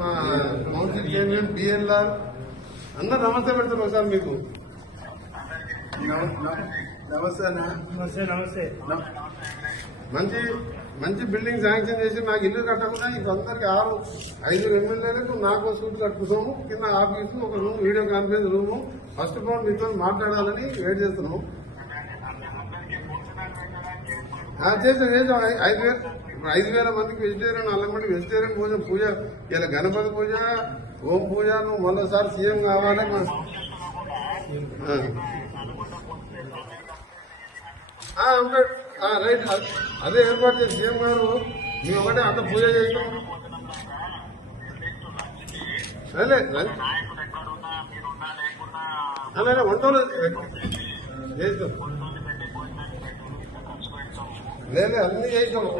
మా council chairman BLR అందరు నమస్తే పెడతారు ఒకసారి మీకు. నమస్తే నమస్తే. మంచి మంచి బిల్డింగ్ శాంక్షన్ చేసి నాకు ఇల్లు కట్టకుండా ఇంక అందరికి 5 ఎమ్మెల్యేలకు నాకు సూట్ కట్టుకున్నాము. కింద ఆఫీసు, ఒక room, video conference room. First of all మీతో మాట్లాడాలని వెయిట్ చేస్తున్నాము. చేసాం 5,000 మందికి వెజిటేరియన్, 4 మందికి వెజిటేరియన్ భోజనం పూజ. ఇలా గణపతి పూజ, ఓం పూజ. నువ్వు మరోసారి సీఎం కావాలి. రైట్, అదే ఏర్పాటు చేసి సీఎం గారు మేము ఒకటే అంత పూజ చేస్తాం. అలాగే వంటలు చేస్తాం. లేదు అన్ని చేసాము.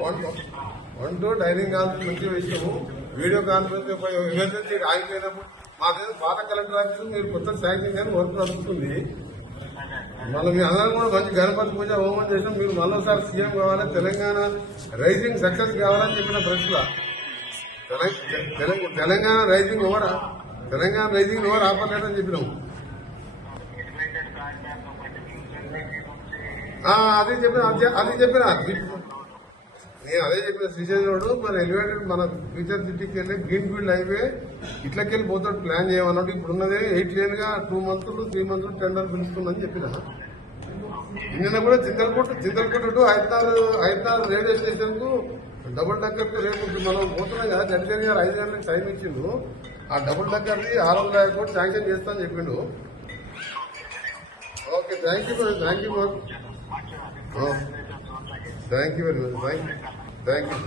వంట డైనింగ్ హాల్ మంచిగా వేసాము. వీడియో కాన్ఫరెన్స్ ఎమర్జెన్సీ ఆగిపోయినప్పుడు మాకేదో పాత కలెక్టర్ ఆఫీసు మీరు కొత్త శాంక్షన్ కానీ వర్క్ నడుస్తుంది. మళ్ళీ మీ అందరూ కూడా మంచి గణపతి పూజ హోమం చేసాం. మీరు మరోసారి సీఎం కావాలి, తెలంగాణ రైజింగ్ సక్సెస్ కావాలని చెప్పిన ప్రశ్న. తెలంగాణ రైజింగ్ ఓవర్ ఆపలేదని చెప్పినాం. అది చెప్పిన నేను అదే చెప్పిన. శ్రీశైలం రోడ్ మన ఎలివేటెడ్ మన ఫ్యూచర్ సిటీకి వెళ్ళి గ్రీన్ ఫీల్డ్ హైవే ఇట్లకెళ్ళి పోతాడు ప్లాన్ చేయమన్నట్టు. ఇప్పుడున్నది 8 లేన్ గా 2 months 3 months టెండర్ పిలుస్తుందని చెప్పిన. నిన్న కూడా చింతలకోట టు హైదరాబాద్ రైల్వే స్టేషన్ కు డబుల్ డక్కర్ కు రేపు మనం పోతున్నాం కదా. జడ్జి గారు 5 గంటలకు టైం ఇచ్చిండు. ఆ డబుల్ డక్కర్ ది 600 కోట్లు శాంక్షన్ చేస్తా అని చెప్పిండు. Okay, thank you very much. Thank you.